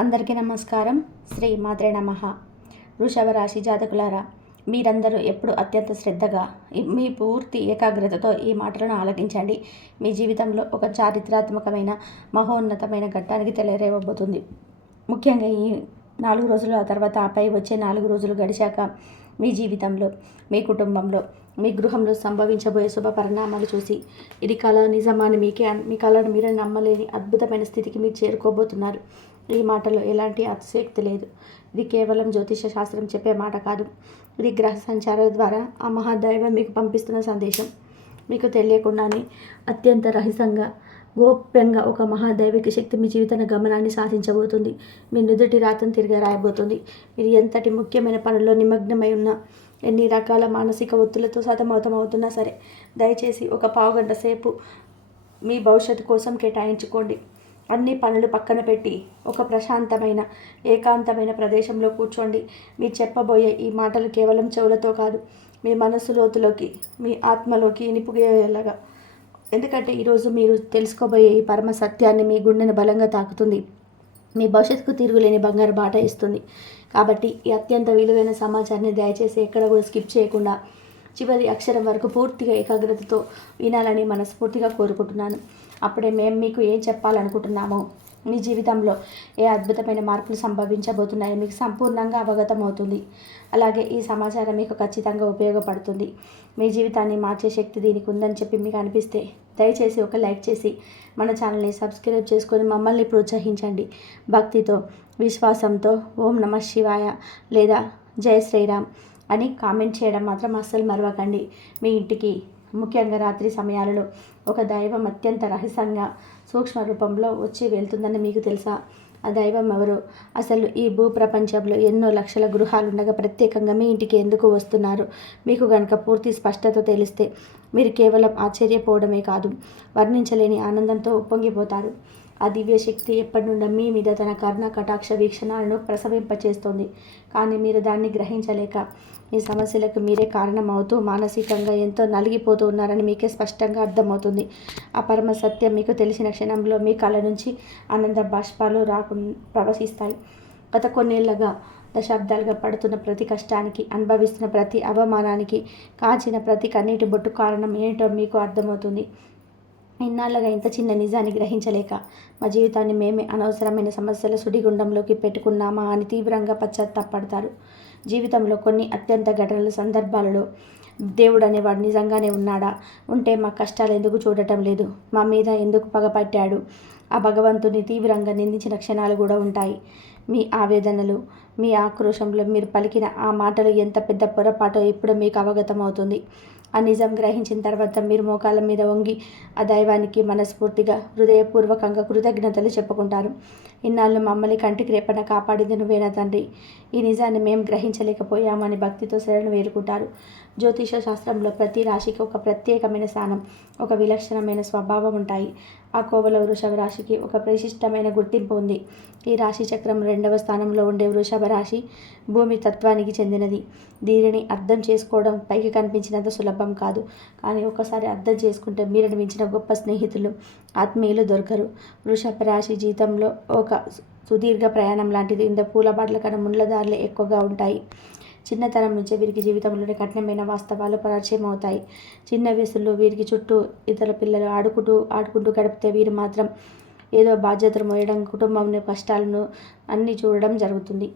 అందరికీ నమస్కారం. శ్రీ మాత్రే నమ. వృషభ రాశి జాతకులారా మీరందరూ ఎప్పుడు అత్యంత శ్రద్ధగా మీ పూర్తి ఏకాగ్రతతో ఈ మాటలను ఆలకించండి. మీ జీవితంలో ఒక చారిత్రాత్మకమైన మహోన్నతమైన ఘట్టానికి తెలియరేవబోతుంది ముఖ్యంగా ఈ నాలుగు రోజులు ఆ తర్వాత ఆపై వచ్చే నాలుగు రోజులు గడిచాక మీ జీవితంలో మీ కుటుంబంలో మీ గృహంలో సంభవించబోయే శుభ పరిణామాలు చూసి ఇది కళ నిజమాని మీకే మీ కళను మీరే నమ్మలేని అద్భుతమైన స్థితికి మీరు చేరుకోబోతున్నారు. ఈ మాటలో ఎలాంటి అతిశక్తి లేదు. ఇది కేవలం జ్యోతిష శాస్త్రం చెప్పే మాట కాదు. ఇది గ్రహ సంచారాల ద్వారా ఆ మహాదైవం మీకు పంపిస్తున్న సందేశం. మీకు తెలియకుండానే అత్యంత రహస్యంగా గోప్యంగా ఒక మహాదైవిక శక్తి మీ జీవితాన్ని గమనాన్ని సాధించబోతుంది. మీ నుదుటి రాతను తిరిగి రాయబోతుంది. మీరు ఎంతటి ముఖ్యమైన పనుల్లో నిమగ్నమై ఉన్న ఎన్ని రకాల మానసిక ఒత్తులతో సతమతం అవుతున్నా సరే దయచేసి ఒక పావు గంట సేపు మీ భవిష్యత్తు కోసం కేటాయించుకోండి. అన్ని పనులు పక్కన పెట్టి ఒక ప్రశాంతమైన ఏకాంతమైన ప్రదేశంలో కూర్చోండి. మీరు చెప్పబోయే ఈ మాటలు కేవలం చెవులతో కాదు మీ మనసు లోతులోకి మీ ఆత్మలోకి ఇనిపుగేలాగా. ఎందుకంటే ఈరోజు మీరు తెలుసుకోబోయే ఈ పరమ సత్యాన్ని మీ గుండెను బలంగా తాకుతుంది. మీ భవిష్యత్తుకు తిరుగులేని బంగారు బాట ఇస్తుంది. కాబట్టి ఈ అత్యంత విలువైన సమాచారాన్ని దయచేసి ఎక్కడ కూడా స్కిప్ చేయకుండా చివరి అక్షరం వరకు పూర్తిగా ఏకాగ్రతతో వినాలని మనస్ఫూర్తిగా కోరుకుంటున్నాను. అప్పుడే మేము మీకు ఏం చెప్పాలనుకుంటున్నాము మీ జీవితంలో ఏ అద్భుతమైన మార్పులు సంభవించబోతున్నాయో మీకు సంపూర్ణంగా అవగతం అవుతుంది అలాగే ఈ సమాచారం మీకు ఖచ్చితంగా ఉపయోగపడుతుంది. మీ జీవితాన్ని మార్చే శక్తి దీనికి ఉందని చెప్పి మీకు అనిపిస్తే దయచేసి ఒక లైక్ చేసి మన ఛానల్ని సబ్స్క్రైబ్ చేసుకొని మమ్మల్ని ప్రోత్సహించండి. భక్తితో విశ్వాసంతో ఓం నమ శివాయ లేదా జయ శ్రీరామ్ అని కామెంట్ చేయడం మాత్రం అస్సలు మరవకండి. మీ ఇంటికి ముఖ్యంగా రాత్రి సమయాలలో ఒక దైవం అత్యంత రహస్యంగా సూక్ష్మ రూపంలో వచ్చి వెళ్తుందని మీకు తెలుసా? ఆ దైవం ఎవరు? అసలు ఈ భూప్రపంచంలో ఎన్నో లక్షల గృహాలు ఉండగా ప్రత్యేకంగా మీ ఇంటికి ఎందుకు వస్తున్నారు? మీకు కనుక పూర్తి స్పష్టత తెలిస్తే మీరు కేవలం ఆశ్చర్యపోవడమే కాదు వర్ణించలేని ఆనందంతో ఉప్పొంగిపోతారు. ఆ దివ్య శక్తి ఎప్పటి నుండి మీ మీద తన కర్ణ కటాక్ష వీక్షణాలను ప్రసవింపచేస్తుంది. కానీ మీరు దాన్ని గ్రహించలేక మీ సమస్యలకు మీరే కారణమవుతూ మానసికంగా ఎంతో నలిగిపోతూ ఉన్నారని మీకే స్పష్టంగా అర్థమవుతుంది. ఆ పరమ సత్యం మీకు తెలిసిన క్షణంలో మీ కళ్ళ నుంచి ఆనంద బాష్పాలు రాకు ప్రవశిస్తాయి గత కొన్నేళ్ళుగా దశాబ్దాలుగా పడుతున్న ప్రతి కష్టానికి అనుభవిస్తున్న ప్రతి అవమానానికి కాచిన ప్రతి కన్నీటి బొట్టు కారణం ఏంటో మీకు అర్థమవుతుంది. ఇన్నాళ్ళగా ఇంత చిన్న నిజాన్ని గ్రహించలేక మా జీవితాన్ని మేమే అనవసరమైన సమస్యల సుడిగుండంలోకి పెట్టుకున్నామా అని తీవ్రంగా పశ్చాత్తాపడతారు. జీవితంలో కొన్ని అత్యంత ఘటనల సందర్భాలలో దేవుడు అనేవాడు నిజంగానే ఉన్నాడా? ఉంటే మా కష్టాలు ఎందుకు చూడటం లేదు? మా మీద ఎందుకు పగపట్టాడు ఆ భగవంతుని తీవ్రంగా నిందించిన క్షణాలు కూడా ఉంటాయి. మీ ఆవేదనలు మీ ఆక్రోశంలో మీరు పలికిన ఆ మాటలు ఎంత పెద్ద పొరపాటో ఇప్పుడు మీకు అవగతం అవుతుంది ఆ నిజం గ్రహించిన తర్వాత మీరు మోకాళ్ళ మీద వంగి ఆ దైవానికి మనస్ఫూర్తిగా హృదయపూర్వకంగా కృతజ్ఞతలు చెప్పుకుంటారు. ఇన్నాళ్ళు మమ్మల్ని కంటికి రేపన కాపాడింది నువ్వేనా తండ్రి? ఈ నిజాన్ని మేము గ్రహించలేకపోయామని భక్తితో శరణు వేడుకుంటారు. జ్యోతిష శాస్త్రంలో ప్రతి రాశికి ఒక ప్రత్యేకమైన స్థానం ఒక విలక్షణమైన స్వభావం ఉంటాయి. ఆ కోవలో వృషభ రాశికి ఒక ప్రశిష్టమైన గుర్తింపు ఉంది. ఈ రాశి చక్రం రెండవ స్థానంలో ఉండే వృషభ రాశి భూమి తత్వానికి చెందినది. దీనిని అర్థం చేసుకోవడం పైకి కనిపించినంత సులభం కాదు. కానీ ఒకసారి అర్థం చేసుకుంటే మీరు మించిన గొప్ప స్నేహితులు ఆత్మీయులు దొరకరు. వృషభ రాశి జీతంలో ఒక సుదీర్ఘ ప్రయాణం లాంటిది. ఇంత పూల బాటల కన్నా ముండ్ల దారులు ఎక్కువగా ఉంటాయి. చిన్నతనం నుంచే వీరికి జీవితంలోని కఠినమైన వాస్తవాలు పరిచయం అవుతాయి చిన్న వయసులో వీరికి చుట్టూ ఇతర పిల్లలు ఆడుకుంటూ ఆడుకుంటూ గడిపితే వీరు మాత్రం ఏదో బాధ్యతలు మోయడం కుటుంబం కష్టాలను అన్నీ చూడడం జరుగుతుంది.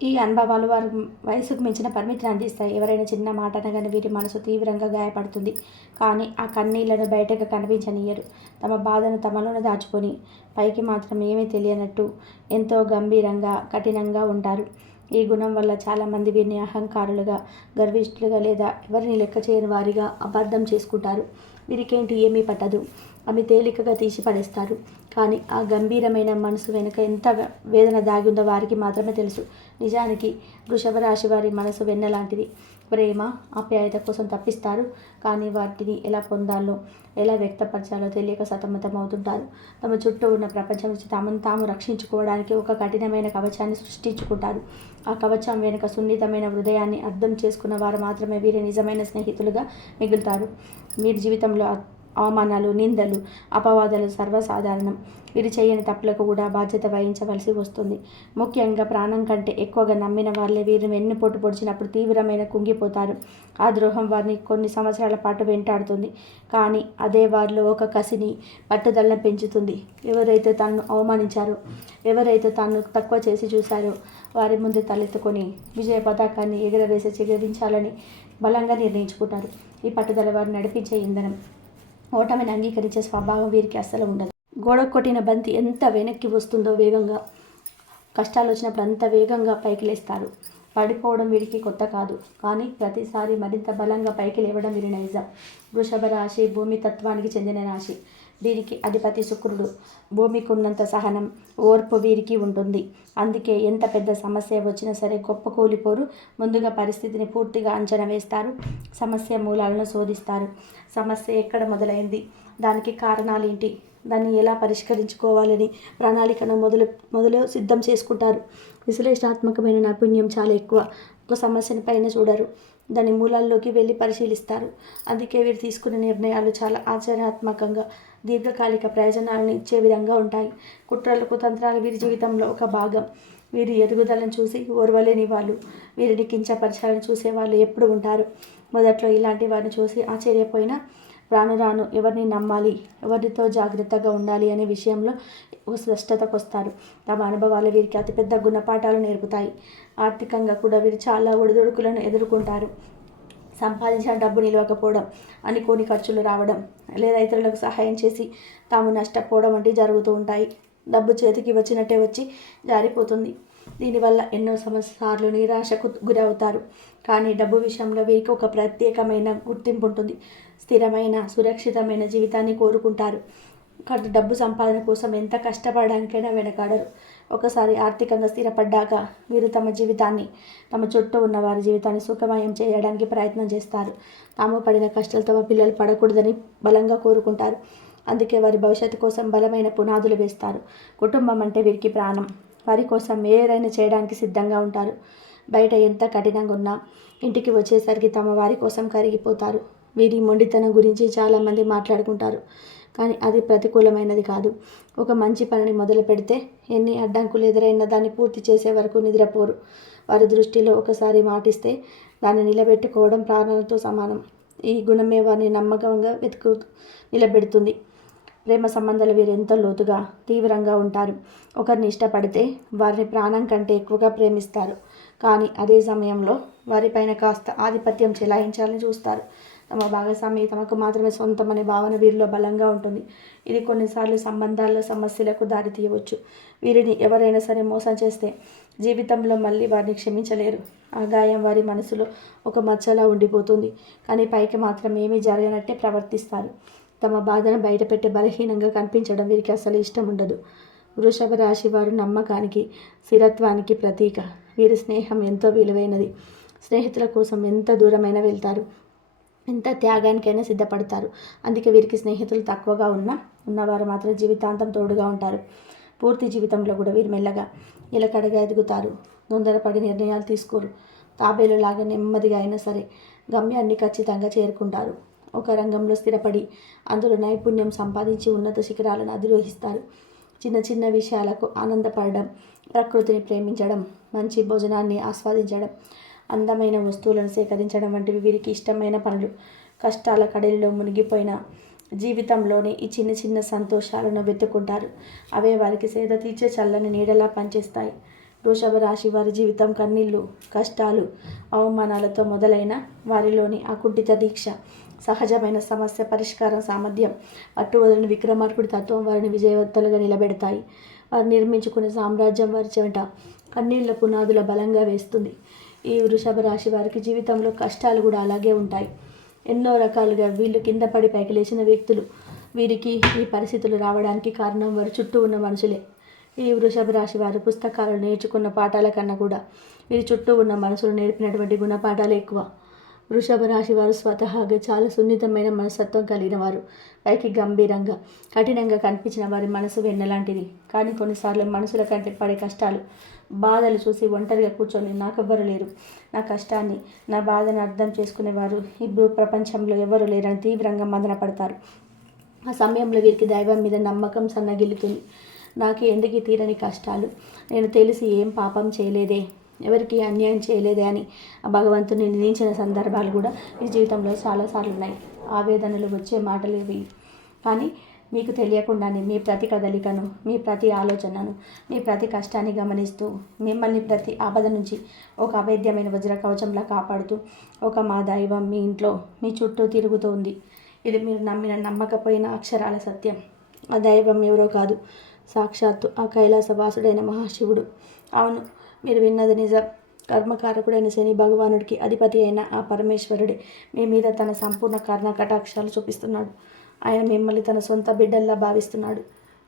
ఈ అనుభవాలు వారి వయసుకు మించిన పరిమితిని అందిస్తాయి. ఎవరైనా చిన్న మాట అనగానే వీరి మనసు తీవ్రంగా గాయపడుతుంది. కానీ ఆ కన్నీళ్ళను బయటకు కనిపించనియరు. తమ బాధను తమలోనే దాచుకొని పైకి మాత్రం ఏమీ తెలియనట్టు ఎంతో గంభీరంగా కఠినంగా ఉంటారు. ఈ గుణం వల్ల చాలామంది వీరిని అహంకారులుగా గర్విష్ఠులుగా లేదా ఎవరిని లెక్క చేయని వారిగా అబద్ధం చేసుకుంటారు. వీరికేంటి ఏమీ పట్టదు. అవి తేలికగా తీసి పడేస్తారు. కానీ ఆ గంభీరమైన మనసు వెనుక ఎంత వేదన దాగి ఉందో వారికి మాత్రమే తెలుసు. నిజానికి వృషభ రాశి వారి మనసు వెన్నలాంటిది. ప్రేమ ఆప్యాయత కోసం తప్పిస్తారు. కానీ వాటిని ఎలా పొందాలో ఎలా వ్యక్తపరచాలో తెలియక సతమతం అవుతుంటారు తమ చుట్టూ ఉన్న ప్రపంచం నుంచి తమను తాము రక్షించుకోవడానికి ఒక కఠినమైన కవచాన్ని సృష్టించుకుంటారు. ఆ కవచం వెనుక సున్నితమైన హృదయాన్ని అర్థం చేసుకున్న వారు మాత్రమే వీరి నిజమైన స్నేహితులుగా మిగులుతారు. మీ జీవితంలో అవమానాలు నిందలు అపవాదాలు సర్వసాధారణం. వీరు చేయని తప్పులకు కూడా బాధ్యత వహించవలసి వస్తుంది. ముఖ్యంగా ప్రాణం కంటే ఎక్కువగా నమ్మిన వాళ్ళే వీరు వెన్ను పొట్టు పొడిచినప్పుడు తీవ్రమైన కుంగిపోతారు. ఆ ద్రోహం వారిని కొన్ని సంవత్సరాల పాటు వెంటాడుతుంది. కానీ అదే వారిలో ఒక కసిని పట్టుదలను పెంచుతుంది. ఎవరైతే తనను అవమానించారో ఎవరైతే తనను తక్కువ చేసి చూశారో వారి ముందు తలెత్తుకొని విజయ పతాకాన్ని ఎగరవేసి చిగురించాలని బలంగా నిర్ణయించుకుంటారు. ఈ పట్టుదల వారు నడిపించే ఇంధనం. ఓటమిని అంగీకరించే స్వభావం వీరికి అస్సలు ఉండదు. గోడ కొట్టిన బంతి ఎంత వెనక్కి వస్తుందో వేగంగా కష్టాలు వచ్చినప్పుడు అంత వేగంగా పైకి లేస్తారు. పడిపోవడం వీరికి కొత్త కాదు. కానీ ప్రతిసారి మరింత బలంగా పైకి లేవడం వీరి నైజం. వృషభ రాశి భూమి తత్వానికి చెందిన రాశి. దీనికి అధిపతి శుక్రుడు. భూమికి ఉన్నంత సహనం ఓర్పు వీరికి ఉంటుంది. అందుకే ఎంత పెద్ద సమస్య వచ్చినా సరే గొప్ప కూలిపోరు ముందుగా పరిస్థితిని పూర్తిగా అంచనా వేస్తారు. సమస్య మూలాలను శోధిస్తారు. సమస్య ఎక్కడ మొదలైంది? దానికి కారణాలు ఏంటి దాన్ని ఎలా పరిష్కరించుకోవాలని ప్రణాళికను మొదలు మొదలు సిద్ధం చేసుకుంటారు. విశ్లేషణాత్మకమైన నైపుణ్యం చాలా ఎక్కువ. ఒక సమస్యని పైన చూడరు. దాని మూలాల్లోకి వెళ్ళి పరిశీలిస్తారు. అందుకే వీరు తీసుకునే నిర్ణయాలు చాలా ఆచరణాత్మకంగా దీర్ఘకాలిక ప్రయోజనాలను ఇచ్చే విధంగా ఉంటాయి. కుట్రలు కుతంత్రాలు వీరి జీవితంలో ఒక భాగం. వీరి ఎదుగుదలను చూసి ఓర్వలేని వాళ్ళు వీరిని కించపరచాలని చూసే వాళ్ళు ఎప్పుడు ఉంటారు. మొదట్లో ఇలాంటి వారిని చూసి ఆశ్చర్యపోయినా రాను రాను ఎవరిని నమ్మాలి ఎవరితో జాగ్రత్తగా ఉండాలి అనే విషయంలో ఒక స్పష్టతకు వస్తారు. తమ అనుభవాలు వీరికి అతిపెద్ద గుణపాఠాలు నేర్పుతాయి. ఆర్థికంగా కూడా వీరు చాలా ఒడిదుడుకులను ఎదుర్కొంటారు. సంపాదించిన డబ్బు నిలవకపోవడం అనుకోని ఖర్చులు రావడం లేదా ఇతరులకు సహాయం చేసి తాము నష్టపోవడం వంటివి జరుగుతూ ఉంటాయి. డబ్బు చేతికి వచ్చినట్టే వచ్చి జారిపోతుంది. దీనివల్ల ఎన్నో సంవత్సరాలు నిరాశకు గురవుతారు. కానీ డబ్బు విషయంలో వీరికి ఒక ప్రత్యేకమైన గుర్తింపు ఉంటుంది. స్థిరమైన సురక్షితమైన జీవితాన్ని కోరుకుంటారు. కానీ డబ్బు సంపాదన కోసం ఎంత కష్టపడడానికైనా వెనకాడరు. ఒకసారి ఆర్థికంగా స్థిరపడ్డాక వీరు తమ జీవితాన్ని తమ చుట్టూ ఉన్న వారి జీవితాన్ని సుఖమయం చేయడానికి ప్రయత్నం చేస్తారు. తాము పడిన కష్టాలు తమ పిల్లలు పడకూడదని బలంగా కోరుకుంటారు. అందుకే వారి భవిష్యత్తు కోసం బలమైన పునాదులు వేస్తారు. కుటుంబం అంటే వీరికి ప్రాణం. వారి కోసం ఏదైనా చేయడానికి సిద్ధంగా ఉంటారు. బయట ఎంత కఠినంగా ఉన్నా ఇంటికి వచ్చేసరికి తమ వారి కోసం కరిగిపోతారు. వీరి మొండితనం గురించి చాలామంది మాట్లాడుకుంటారు. కానీ అది ప్రతికూలమైనది కాదు. ఒక మంచి పనిని మొదలు పెడితే ఎన్ని అడ్డంకులు ఎదురైనా దాన్ని పూర్తి చేసే వరకు నిద్రపోరు. వారి దృష్టిలో ఒకసారి మాటిస్తే దాన్ని నిలబెట్టుకోవడం ప్రాణాలతో సమానం. ఈ గుణమే వారిని నమ్మకంగా వెతుకు నిలబెడుతుంది. ప్రేమ సంబంధాలు వీరు ఎంతో లోతుగా తీవ్రంగా ఉంటారు. ఒకరిని ఇష్టపడితే వారిని ప్రాణం కంటే ఎక్కువగా ప్రేమిస్తారు. కానీ అదే సమయంలో వారిపైన కాస్త ఆధిపత్యం చెలాయించాలని చూస్తారు. తమ భాగస్వామి తమకు మాత్రమే సొంతం అనే భావన వీరిలో బలంగా ఉంటుంది. ఇది కొన్నిసార్లు సంబంధాల్లో సమస్యలకు దారితీయవచ్చు వీరిని ఎవరైనా సరే మోసం చేస్తే జీవితంలో మళ్ళీ వారిని క్షమించలేరు. ఆ గాయం వారి మనసులో ఒక మచ్చలా ఉండిపోతుంది. కానీ పైకి మాత్రం ఏమీ జరగనట్టే ప్రవర్తిస్తారు. తమ బాధను బయటపెట్టే బలహీనంగా కనిపించడం వీరికి అసలు ఇష్టం ఉండదు. వృషభ రాశి వారు నమ్మకానికి స్థిరత్వానికి ప్రతీక. వీరి స్నేహం ఎంతో విలువైనది. స్నేహితుల కోసం ఎంత దూరమైనా వెళ్తారు. ఎంత త్యాగానికైనా సిద్ధపడతారు. అందుకే వీరికి స్నేహితులు తక్కువగా ఉన్న ఉన్నవారు మాత్రం జీవితాంతం తోడుగా ఉంటారు. పూర్తి జీవితంలో కూడా వీరు మెల్లగా ఇలకడగా ఎదుగుతారు. తొందరపడి నిర్ణయాలు తీసుకోరు. తాబేలు లాగా నెమ్మదిగా అయినా సరే గమ్యాన్ని ఖచ్చితంగా చేరుకుంటారు. ఒక రంగంలో స్థిరపడి అందులో నైపుణ్యం సంపాదించి ఉన్నత శిఖరాలను అధిరోహిస్తారు. చిన్న చిన్న విషయాలకు ఆనందపడడం ప్రకృతిని ప్రేమించడం మంచి భోజనాన్ని ఆస్వాదించడం అందమైన వస్తువులను సేకరించడం వంటివి వీరికి ఇష్టమైన పనులు. కష్టాల కడలిలో మునిగిపోయిన జీవితంలోని ఈ చిన్న చిన్న సంతోషాలను వెతుక్కుంటారు. అవే వారికి సేద తీర్చే చల్లని నీడలా పనిచేస్తాయి. వృషభ రాశి వారి జీవితం కన్నీళ్ళు కష్టాలు అవమానాలతో మొదలైన వారిలోని అకుంఠిత దీక్ష సహజమైన సమస్య పరిష్కారం సామర్థ్యం పట్టువదలని విక్రమార్కుడి తత్వం వారిని విజయవంతులుగా నిలబెడతాయి. వారు నిర్మించుకునే సామ్రాజ్యం వారి చెమట కన్నీళ్ళ పునాదుల బలంగా వేస్తుంది. ఈ వృషభ రాశి వారికి జీవితంలో కష్టాలు కూడా అలాగే ఉంటాయి. ఎన్నో రకాలుగా వీళ్ళు కింద పడి పైకి లేచిన వ్యక్తులు వీరికి ఈ పరిస్థితులు రావడానికి కారణం వారు చుట్టూ ఉన్న మనుషులే. ఈ వృషభ రాశి వారు పుస్తకాలు నేర్చుకున్న పాఠాల కన్నా కూడా వీరి చుట్టూ ఉన్న మనసులు నేర్పినటువంటి గుణపాఠాలు ఎక్కువ. వృషభ రాశి వారు స్వతహాగా చాలా సున్నితమైన మనస్తత్వం కలిగిన వారు. పైకి గంభీరంగా కఠినంగా కనిపించిన వారి మనసు వెన్నలాంటిది. కానీ కొన్నిసార్లు మనసుల కంటే పడే కష్టాలు బాధలు చూసి ఒంటరిగా కూర్చొని నాకెవ్వరు లేరు. నా కష్టాన్ని నా బాధను అర్థం చేసుకునేవారు. ఇప్పుడు ప్రపంచంలో ఎవరు లేరని తీవ్రంగా మదన పడతారు ఆ సమయంలో వీరికి దైవం మీద నమ్మకం సన్నగిల్లుతుంది. నాకు ఎందుకు తీరని కష్టాలు? నేను తెలిసి ఏం పాపం చేయలేదే? ఎవరికి అన్యాయం చేయలేదే అని భగవంతుని నిందించిన సందర్భాలు కూడా ఈ జీవితంలో చాలాసార్లు ఉన్నాయి. ఆవేదనలు వచ్చే మాటలు ఇవి. కానీ మీకు తెలియకుండానే మీ ప్రతి కదలికను మీ ప్రతి ఆలోచనను మీ ప్రతి కష్టాన్ని గమనిస్తూ మిమ్మల్ని ప్రతి ఆపద నుంచి ఒక అవేద్యమైన వజ్ర కవచంలా కాపాడుతూ ఒక మా దైవం మీ ఇంట్లో మీ చుట్టూ తిరుగుతోంది ఇది మీరు నమ్మిన నమ్మకపోయిన అక్షరాల సత్యం. ఆ దైవం ఎవరో కాదు. సాక్షాత్తు ఆ కైలాసవాసుడైన మహాశివుడు. అవును మీరు విన్నది నిజం. కర్మకారకుడైన శని భగవానుడికి అధిపతి అయిన ఆ పరమేశ్వరుడే మీ మీద తన సంపూర్ణ కర్ణ కటాక్షాలు చూపిస్తున్నాడు. ఆయన మిమ్మల్ని తన సొంత బిడ్డల్లా భావిస్తున్నాడు.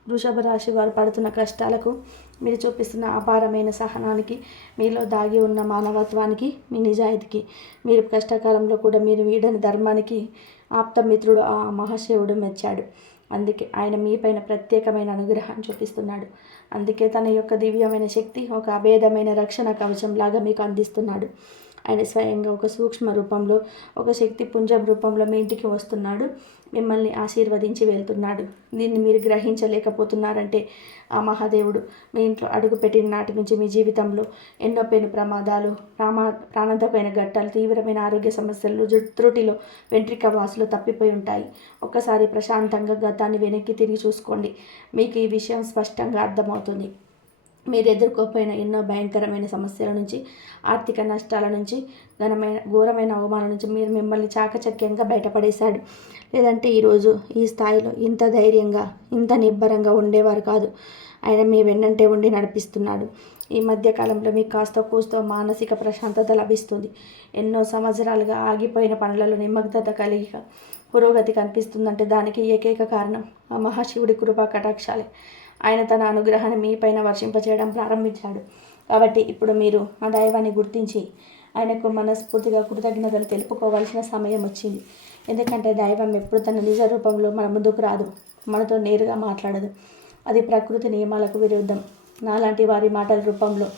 వృషభ రాశి వారు పడుతున్న కష్టాలకు మీరు చూపిస్తున్న అపారమైన సహనానికి మీలో దాగి ఉన్న మానవత్వానికి మీ నిజాయితీకి మీరు కష్టకాలంలో కూడా మీరు వీడని ధర్మానికి ఆప్తమిత్రుడు ఆ మహాశివుడు మెచ్చాడు. అందుకే ఆయన మీపైన ప్రత్యేకమైన అనుగ్రహం చూపిస్తున్నాడు. అందుకే తన యొక్క దివ్యమైన శక్తి ఒక అభేదమైన రక్షణ కవచంలాగా మీకు అందిస్తున్నాడు. ఆయన స్వయంగా ఒక సూక్ష్మ రూపంలో ఒక శక్తి పుంజం రూపంలో మీ ఇంటికి వస్తున్నాడు. మిమ్మల్ని ఆశీర్వదించి వెళ్తున్నాడు. దీన్ని మీరు గ్రహించలేకపోతున్నారంటే ఆ మహాదేవుడు మీ ఇంట్లో అడుగుపెట్టిన నాటి నుంచి మీ జీవితంలో ఎన్నో పెను ప్రమాదాలు ప్రామా ప్రాణాంతకమైన ఘట్టాలు తీవ్రమైన ఆరోగ్య సమస్యలు త్రుటిలో వెంట్రిక వాసులు తప్పిపోయి ఉంటాయి. ఒక్కసారి ప్రశాంతంగా గతాన్ని వెనక్కి తిరిగి చూసుకోండి. మీకు ఈ విషయం స్పష్టంగా అర్థమవుతుంది. మీరు ఎదుర్కోపోయిన ఎన్నో భయంకరమైన సమస్యల నుంచి ఆర్థిక నష్టాల నుంచి ఘనమైన ఘోరమైన అవమానం నుంచి మీరు మిమ్మల్ని చాకచక్యంగా బయటపడేశాడు. లేదంటే ఈరోజు ఈ స్థాయిలో ఇంత ధైర్యంగా ఇంత నిబ్బరంగా ఉండేవారు కాదు. ఆయన మీ వెన్నంటే ఉండి నడిపిస్తున్నాడు. ఈ మధ్యకాలంలో మీకు కాస్త కూస్తో మానసిక ప్రశాంతత లభిస్తుంది. ఎన్నో సంవత్సరాలుగా ఆగిపోయిన పనులలో నిమగ్నత కలిగి పురోగతి కనిపిస్తుందంటే దానికి ఏకైక కారణం ఆ మహాశివుడి కృపా కటాక్షాలే. ఆయన తన అనుగ్రహాన్ని మీపైన వర్షింపచేయడం ప్రారంభించాడు. కాబట్టి ఇప్పుడు మీరు ఆ దైవాన్ని గుర్తించి ఆయనకు మనస్ఫూర్తిగా కృతజ్ఞతలు తెలుపుకోవాల్సిన సమయం వచ్చింది. ఎందుకంటే దైవం ఎప్పుడు తన నిజ రూపంలో మన ముందుకు రాదు మనతో నేరుగా మాట్లాడదు. అది ప్రకృతి నియమాలకు విరుద్ధం. నాలాంటి వారి మాటల రూపంలో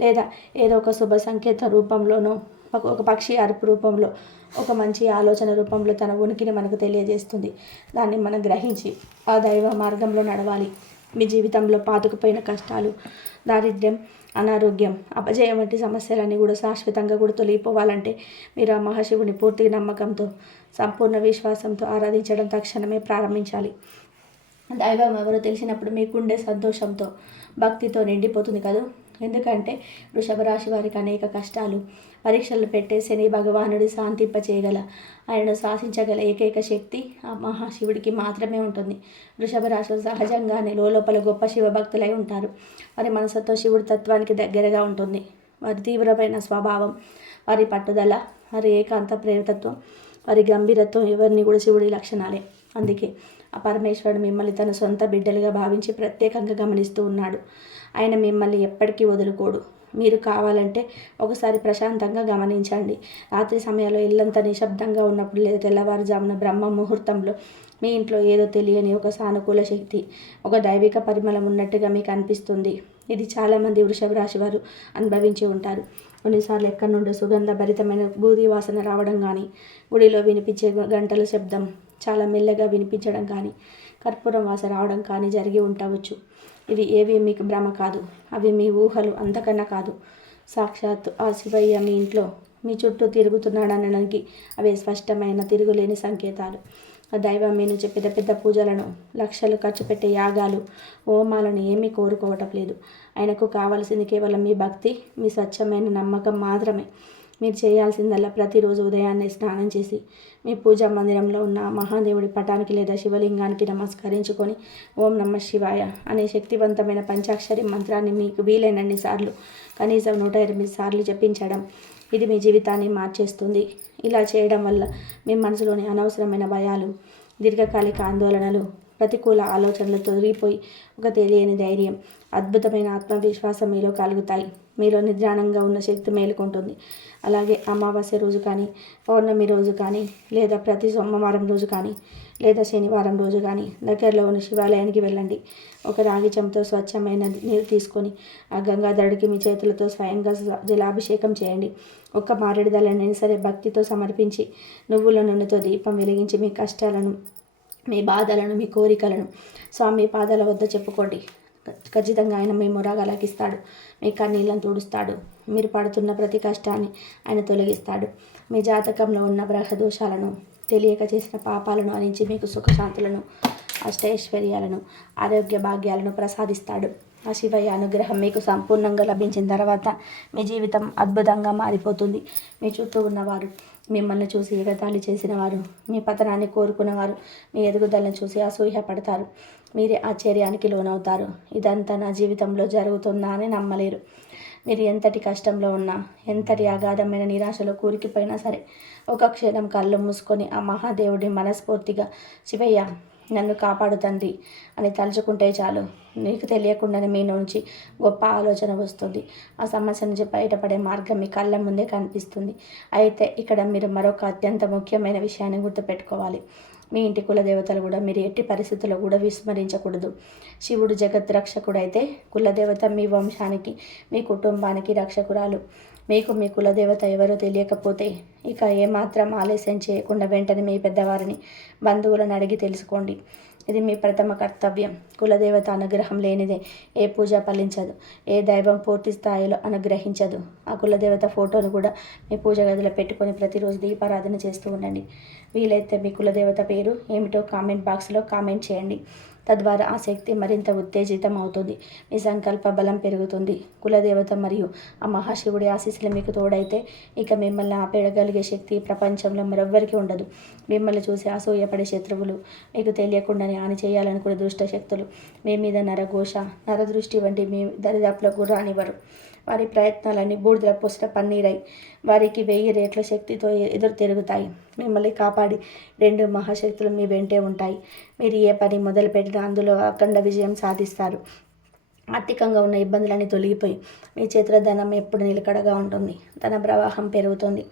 లేదా ఏదో ఒక శుభ సంకేత రూపంలోనో ఒక పక్షి అరుపు రూపంలో ఒక మంచి ఆలోచన రూపంలో తన ఉనికిని మనకు తెలియజేస్తుంది. దాన్ని మనం గ్రహించి ఆ దైవ మార్గంలో నడవాలి. మీ జీవితంలో పాతుకుపోయిన కష్టాలు దారిద్ర్యం అనారోగ్యం అపజయం వంటి సమస్యలన్నీ కూడా శాశ్వతంగా కూడా తొలగిపోవాలంటే మీరు ఆ మహాశివుని పూర్తి నమ్మకంతో సంపూర్ణ విశ్వాసంతో ఆరాధించడం తక్షణమే ప్రారంభించాలి. దైవం ఎవరో తెలిసినప్పుడు మీకుండే సంతోషంతో భక్తితో నిండిపోతుంది కదా? ఎందుకంటే వృషభ రాశి వారికి అనేక కష్టాలు పరీక్షలు పెట్టే శని భగవానుడి శాంతింప చేయగల ఆయనను శాసించగల ఏకైక శక్తి ఆ మహాశివుడికి మాత్రమే ఉంటుంది. వృషభ రాశులు సహజంగానే లోపల గొప్ప శివభక్తులై ఉంటారు. వారి మనసుతో శివుడి తత్వానికి దగ్గరగా ఉంటుంది. వారి తీవ్రమైన స్వభావం వారి పట్టుదల వారి ఏకాంత ప్రేరతత్వం వారి గంభీరత్వం ఎవరిని కూడా శివుడి లక్షణాలే. అందుకే ఆ పరమేశ్వరుడు మిమ్మల్ని తన సొంత బిడ్డలుగా భావించి ప్రత్యేకంగా గమనిస్తూ ఉన్నాడు. ఆయన మిమ్మల్ని ఎప్పటికీ వదులుకోడు. మీరు కావాలంటే ఒకసారి ప్రశాంతంగా గమనించండి. రాత్రి సమయంలో ఇల్లంతా నిశ్శబ్దంగా ఉన్నప్పుడు లేదా తెల్లవారుజామున బ్రహ్మ ముహూర్తంలో మీ ఇంట్లో ఏదో తెలియని ఒక సానుకూల శక్తి ఒక దైవిక పరిమళం ఉన్నట్టుగా మీకు అనిపిస్తుంది. ఇది చాలామంది వృషభ రాశి వారు అనుభవించి ఉంటారు. కొన్నిసార్లు ఎక్కడి నుండి సుగంధ భరితమైన బూది వాసన రావడం కానీ గుడిలో వినిపించే గంటల శబ్దం చాలా మెల్లగా వినిపించడం కానీ కర్పూరం వాసన రావడం కానీ జరిగి ఉండవచ్చు. ఇవి ఏవి మీకు భ్రమ కాదు. అవి మీ ఊహలు అంతకన్నా కాదు. సాక్షాత్తు ఆ శివయ్య మీ ఇంట్లో మీ చుట్టూ తిరుగుతున్నాడనడానికి అవి స్పష్టమైన తిరుగులేని సంకేతాలు. ఆ దైవం మీ నుంచి పెద్ద పెద్ద పూజలను లక్షలు ఖర్చు పెట్టే యాగాలు హోమాలను ఏమీ కోరుకోవటం లేదు. ఆయనకు కావలసింది కేవలం మీ భక్తి మీ స్వచ్ఛమైన నమ్మకం మాత్రమే. మీరు చేయాల్సిందల్లా ప్రతిరోజు ఉదయాన్నే స్నానం చేసి మీ పూజా మందిరంలో ఉన్న మహాదేవుడి పటానికి లేదా శివలింగానికి నమస్కరించుకొని ఓం నమ శివాయ అనే శక్తివంతమైన పంచాక్షరి మంత్రాన్ని మీకు వీలైనన్ని సార్లు కనీసం నూట ఎనిమిది సార్లు జపించడం ఇది మీ జీవితాన్ని మార్చేస్తుంది. ఇలా చేయడం వల్ల మీ మనసులోని అనవసరమైన భయాలు దీర్ఘకాలిక ఆందోళనలు ప్రతికూల ఆలోచనలు తొలగిపోయి ఒక తెలియని ధైర్యం అద్భుతమైన ఆత్మవిశ్వాసం మీలో కలుగుతాయి. మీలో నిద్రాణంగా ఉన్న శక్తి మేలుకుంటుంది. అలాగే అమావాస్య రోజు కానీ పౌర్ణమి రోజు కానీ లేదా ప్రతి సోమవారం రోజు కానీ లేదా శనివారం రోజు కానీ దగ్గరలో ఉన్న శివాలయానికి వెళ్ళండి. ఒక రాగి చెంతో స్వచ్ఛమైన నీరు తీసుకొని ఆ గంగాధరుడికి మీ చేతులతో స్వయంగా జలాభిషేకం చేయండి. ఒక్క మారేడుదలనైనా సరే భక్తితో సమర్పించి నువ్వుల నూనెతో దీపం వెలిగించి మీ కష్టాలను మీ బాధలను మీ కోరికలను స్వామి పాదాల వద్ద చెప్పుకోండి. ఖచ్చితంగా ఆయన మీ మొరాగలకిస్తాడు మీ కన్నీళ్ళను తుడుస్తాడు. మీరు పడుతున్న ప్రతి కష్టాన్ని ఆయన తొలగిస్తాడు. మీ జాతకంలో ఉన్న గ్రహదోషాలను తెలియక చేసిన పాపాలను అనించి మీకు సుఖశాంతులను అష్టైశ్వర్యాలను ఆరోగ్య భాగ్యాలను ప్రసాదిస్తాడు. ఆ శివయ్య అనుగ్రహం మీకు సంపూర్ణంగా లభించిన తర్వాత మీ జీవితం అద్భుతంగా మారిపోతుంది. మీ చుట్టూ ఉన్నవారు మిమ్మల్ని చూసి ఎగతాళి చేసిన వారు మీ పతనాన్ని కోరుకున్నవారు మీ ఎదుగుదలను చూసి అసూయపడతారు. మీరే ఆశ్చర్యానికి లోనవుతారు. ఇదంతా నా జీవితంలో జరుగుతుందా అని నమ్మలేరు. మీరు ఎంతటి కష్టంలో ఉన్నా ఎంతటి అగాధమైన నిరాశలో కూరికిపోయినా సరే ఒక క్షణం కళ్ళు మూసుకొని ఆ మహాదేవుడిని మనస్ఫూర్తిగా శివయ్య నన్ను కాపాడు తండ్రి అని తలుచుకుంటే చాలు. నీకు తెలియకుండానే మీ నుంచి గొప్ప ఆలోచన వస్తుంది. ఆ సమస్య నుంచి బయటపడే మార్గం మీ కళ్ళ ముందే కనిపిస్తుంది. అయితే ఇక్కడ మీరు మరొక అత్యంత ముఖ్యమైన విషయాన్ని గుర్తుపెట్టుకోవాలి. మీ ఇంటి కులదేవతలు కూడా మీరు ఎట్టి పరిస్థితుల్లో కూడా విస్మరించకూడదు. శివుడు జగత్ రక్షకుడైతే కులదేవత మీ వంశానికి మీ కుటుంబానికి రక్షకురాలు. మీకు మీ కులదేవత ఎవరో తెలియకపోతే ఇక ఏమాత్రం ఆలస్యం చేయకుండా వెంటనే మీ పెద్దవారిని బంధువులను అడిగి తెలుసుకోండి. ఇది మీ ప్రథమ కర్తవ్యం. కులదేవత అనుగ్రహం లేనిదే ఏ పూజ ఫలించదు. ఏ దైవం పూర్తి స్థాయిలో అనుగ్రహించదు. ఆ కులదేవత ఫోటోను కూడా మీ పూజ గదిలో పెట్టుకొని ప్రతిరోజు దీపారాధన చేస్తూ ఉండండి. వీలైతే మీ కులదేవత పేరు ఏమిటో కామెంట్ బాక్స్లో కామెంట్ చేయండి. తద్వారా ఆ శక్తి మరింత ఉత్తేజితం అవుతుంది మీ సంకల్ప బలం పెరుగుతుంది. కులదేవత మరియు ఆ మహాశివుడి ఆశీస్సులు మీకు తోడైతే ఇక మిమ్మల్ని ఆపేయగలిగే శక్తి ప్రపంచంలో మరెవ్వరికి ఉండదు. మిమ్మల్ని చూసి అసూయపడే శత్రువులు మీకు తెలియకుండానే హాని చేయాలనుకునే దుష్ట శక్తులు మీ మీద నరఘోష నరదృష్టి వంటి మీ దరిదాపులకు రానివ్వరు. వారి ప్రయత్నాలన్నీ బూడిద పోసిన పన్నీరై. వారికి వెయ్యి రేట్ల శక్తితో ఎదురు తిరుగుతాయి. మిమ్మల్ని కాపాడి రెండు మహాశక్తులు మీ వెంటే ఉంటాయి. మీరు ఏ పని మొదలుపెట్టినా అందులో అఖండ విజయం సాధిస్తారు. ఆర్థికంగా ఉన్న ఇబ్బందులన్నీ తొలగిపోయి మీ చేతిలో ధనం ఎప్పుడు నిలకడగా ఉంటుంది. ధన ప్రవాహం పెరుగుతుంది.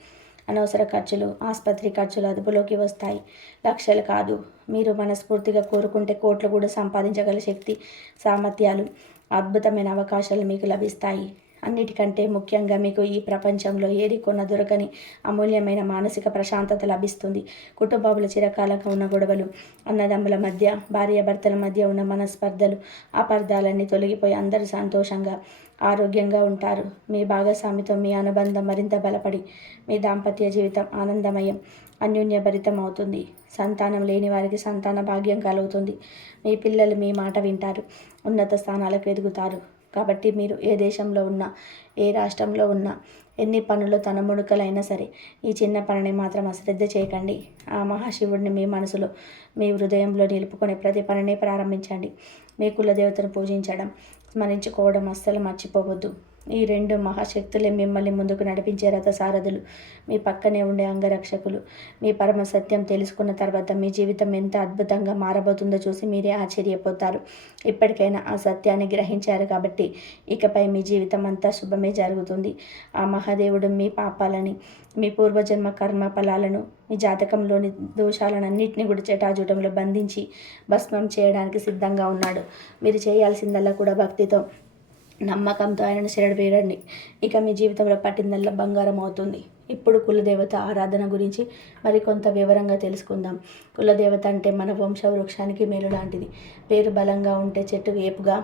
అనవసర ఖర్చులు ఆసుపత్రి ఖర్చులు అదుపులోకి వస్తాయి. లక్షలు కాదు. మీరు మనస్ఫూర్తిగా కోరుకుంటే కోట్లు కూడా సంపాదించగల శక్తి సామర్థ్యాలు అద్భుతమైన అవకాశాలు మీకు లభిస్తాయి. అన్నిటికంటే ముఖ్యంగా మీకు ఈ ప్రపంచంలో ఏది కొన్న దొరకని అమూల్యమైన మానసిక ప్రశాంతత లభిస్తుంది. కుటుంబాల చిరకాలంగా ఉన్న గొడవలు అన్నదమ్ముల మధ్య భార్యాభర్తల మధ్య ఉన్న మనస్పర్ధలు అపార్థాలన్నీ తొలగిపోయి అందరూ సంతోషంగా ఆరోగ్యంగా ఉంటారు. మీ భాగస్వామితో మీ అనుబంధం మరింత బలపడి మీ దాంపత్య జీవితం ఆనందమయం అన్యోన్యభరితం అవుతుంది. సంతానం లేని వారికి సంతాన భాగ్యం కలుగుతుంది. మీ పిల్లలు మీ మాట వింటారు ఉన్నత స్థానాలకు ఎదుగుతారు. కాబట్టి మీరు ఏ దేశంలో ఉన్నా ఏ రాష్ట్రంలో ఉన్నా ఎన్ని పనులు తనముడుకలైనా సరే ఈ చిన్న పనిని మాత్రం అశ్రద్ధ చేయకండి. ఆ మహాశివుడిని మీ మనసులో మీ హృదయంలో నిలుపుకొని ప్రతి పనిని ప్రారంభించండి. మీ కులదేవతను పూజించడం స్మరించుకోవడం అస్సలు మర్చిపోవద్దు. ఈ రెండు మహాశక్తులే మిమ్మల్ని ముందుకు నడిపించే రథసారథులు. మీ పక్కనే ఉండే అంగరక్షకులు. మీ పరమ సత్యం తెలుసుకున్న తర్వాత మీ జీవితం ఎంత అద్భుతంగా మారబోతుందో చూసి మీరే ఆశ్చర్యపోతారు. ఇప్పటికైనా ఆ సత్యాన్ని గ్రహించారు కాబట్టి ఇకపై మీ జీవితం అంతా శుభమే జరుగుతుంది. ఆ మహాదేవుడు మీ పాపాలని మీ పూర్వజన్మ కర్మ ఫలాలను మీ జాతకంలోని దోషాలను అన్నింటినీ కూడా చెటాజూటంలో బంధించి భస్మం చేయడానికి సిద్ధంగా ఉన్నాడు. మీరు చేయాల్సిందల్లా కూడా భక్తితో నమ్మకంతో ఆయనను శరణపేరండి వేరండి ఇక మీ జీవితంలో పట్టిందల్లా బంగారం అవుతుంది ఇప్పుడు కులదేవత ఆరాధన గురించి మరికొంత వివరంగా తెలుసుకుందాం. కులదేవత అంటే మన వంశ వృక్షానికి మేలు లాంటిది. పేరు బలంగా ఉంటే చెట్టు వేపుగా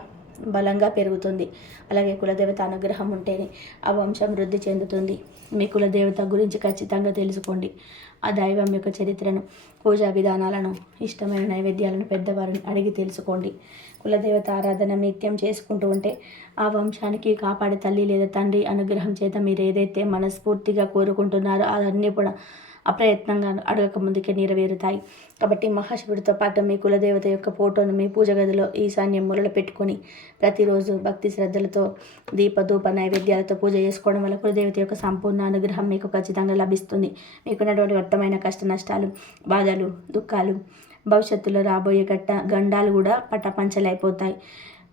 బలంగా పెరుగుతుంది. అలాగే కులదేవత అనుగ్రహం ఉంటేనే ఆ వంశం వృద్ధి చెందుతుంది. మీ కులదేవత గురించి ఖచ్చితంగా తెలుసుకోండి. ఆ దైవం యొక్క చరిత్రను పూజా విధానాలను ఇష్టమైన నైవేద్యాలను పెద్దవారిని అడిగి తెలుసుకోండి. కులదేవత ఆరాధన నిత్యం చేసుకుంటూ ఉంటే ఆ వంశానికి కాపాడే తల్లి లేదా తండ్రి అనుగ్రహం చేత మీరు ఏదైతే మనస్ఫూర్తిగా కోరుకుంటున్నారో అవన్నీ కూడా అప్రయత్నంగా అడగక ముందుకే నెరవేరుతాయి. కాబట్టి మహాశివుడితో పాటు మీ కులదేవత యొక్క ఫోటోను మీ పూజ గదిలో ఈశాన్యం మూలలో పెట్టుకొని ప్రతిరోజు భక్తి శ్రద్ధలతో దీపధూప నైవేద్యాలతో పూజ చేసుకోవడం వల్ల కులదేవత యొక్క సంపూర్ణ అనుగ్రహం మీకు ఖచ్చితంగా లభిస్తుంది. మీకున్నటువంటి వ్యర్థమైన కష్ట నష్టాలు బాధలు దుఃఖాలు భవిష్యత్తులో రాబోయే గట్ట గండాలు కూడా పట్టపంచలైపోతాయి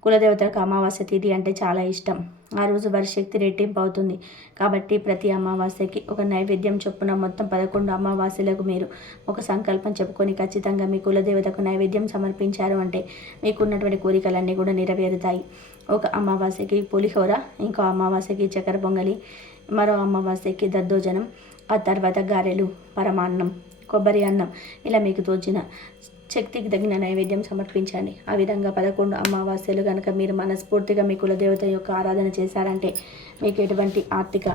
కులదేవతలకు అమావాస్య తిథి అంటే చాలా ఇష్టం. ఆ రోజు వారి శక్తి రెట్టింపు అవుతుంది. కాబట్టి ప్రతి అమావాస్యకి ఒక నైవేద్యం చొప్పున మొత్తం పదకొండు అమావాస్యలకు మీరు ఒక సంకల్పం చెప్పుకొని ఖచ్చితంగా మీ కులదేవతకు నైవేద్యం సమర్పించారు అంటే మీకున్నటువంటి కోరికలన్నీ కూడా నెరవేరుతాయి. ఒక అమావాస్యకి పులిహోర ఇంకో అమావాస్యకి చక్కెర పొంగలి మరో అమావాస్యకి దద్దోజనం ఆ తర్వాత గారెలు పరమాన్నం. కొబ్బరి అన్నం ఇలా మీకు తోచిన శక్తికి తగిన నైవేద్యం సమర్పించండి. ఆ విధంగా పదకొండు అమావాస్యలు కనుక మీరు మనస్ఫూర్తిగా మీ కులదేవత యొక్క ఆరాధన చేశారంటే మీకు ఎటువంటి ఆర్థిక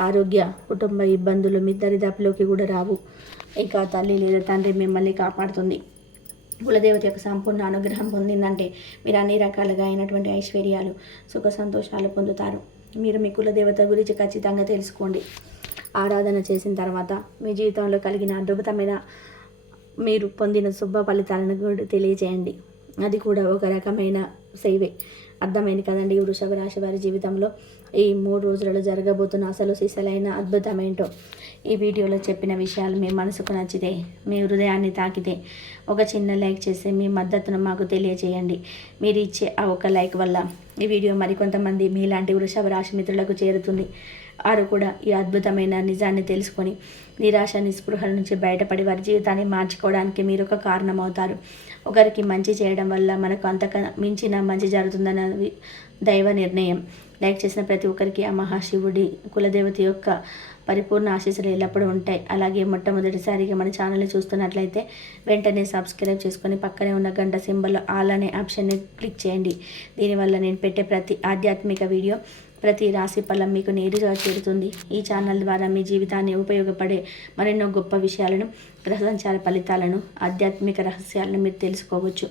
ఆరోగ్య కుటుంబ ఇబ్బందులు మీ దరిదాపులోకి కూడా రావు. ఇక తల్లి లేదా తండ్రి మిమ్మల్ని కాపాడుతుంది. కులదేవత యొక్క సంపూర్ణ అనుగ్రహం పొందిందంటే మీరు అన్ని రకాలుగా అయినటువంటి ఐశ్వర్యాలు సుఖ సంతోషాలు పొందుతారు. మీరు మీ కులదేవత గురించి ఖచ్చితంగా తెలుసుకోండి. ఆరాధన చేసిన తర్వాత మీ జీవితంలో కలిగిన అద్భుతమైన మీరు పొందిన శుభ ఫలితాలను కూడా తెలియజేయండి. అది కూడా ఒక రకమైన సేవే. అర్థమైంది కదండి? ఈ వృషభ రాశి వారి జీవితంలో ఈ మూడు రోజులలో జరగబోతున్న అసలు సిసలైన అద్భుతమేంటో ఈ వీడియోలో చెప్పిన విషయాలు మీ మనసుకు నచ్చితే మీ హృదయాన్ని తాకితే ఒక చిన్న లైక్ చేసి మీ మద్దతును మాకు తెలియజేయండి. మీరు ఇచ్చే ఆ ఒక లైక్ వల్ల ఈ వీడియో మరికొంతమంది మీలాంటి వృషభ రాశి మిత్రులకు చేరుతుంది. వారు కూడా ఈ అద్భుతమైన నిజాన్ని తెలుసుకొని నిరాశ నిస్పృహల నుంచి బయటపడి వారి జీవితాన్ని మార్చుకోవడానికి మీరు ఒక కారణమవుతారు. ఒకరికి మంచి చేయడం వల్ల మనకు అంతక మించిన మంచి జరుగుతుందన్నది దైవ నిర్ణయం. లైక్ చేసిన ప్రతి ఒక్కరికి ఆ మహాశివుడి కులదేవత యొక్క పరిపూర్ణ ఆశీస్సులు ఎల్లప్పుడూ ఉంటాయి. అలాగే మొట్టమొదటిసారిగా మన ఛానల్ని చూస్తున్నట్లయితే వెంటనే సబ్స్క్రైబ్ చేసుకొని పక్కనే ఉన్న గంట సింబల్ ఆల్ అనే ఆప్షన్ని క్లిక్ చేయండి. దీనివల్ల నేను పెట్టే ప్రతి ఆధ్యాత్మిక వీడియో ప్రతి రాశి ఫలం మీకు నేరుగా చేరుతుంది. ఈ ఛానల్ ద్వారా మీ జీవితాన్ని ఉపయోగపడే మరెన్నో గొప్ప విషయాలను గ్రహ సంచార ఫలితాలను ఆధ్యాత్మిక రహస్యాలను మీరు తెలుసుకోవచ్చు.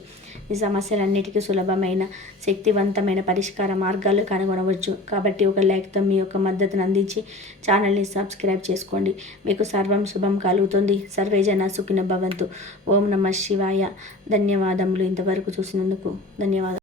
ఈ సమస్యలన్నిటికీ సులభమైన శక్తివంతమైన పరిష్కార మార్గాలు కనుగొనవచ్చు. కాబట్టి ఒక లైక్తో మీ యొక్క మద్దతును అందించి ఛానల్ని సబ్స్క్రైబ్ చేసుకోండి. మీకు సర్వం శుభం కలుగుతుంది. సర్వేజన సుఖిన భవంతు. ఓం నమ శివాయ. ధన్యవాదములు ఇంతవరకు చూసినందుకు. ధన్యవాదాలు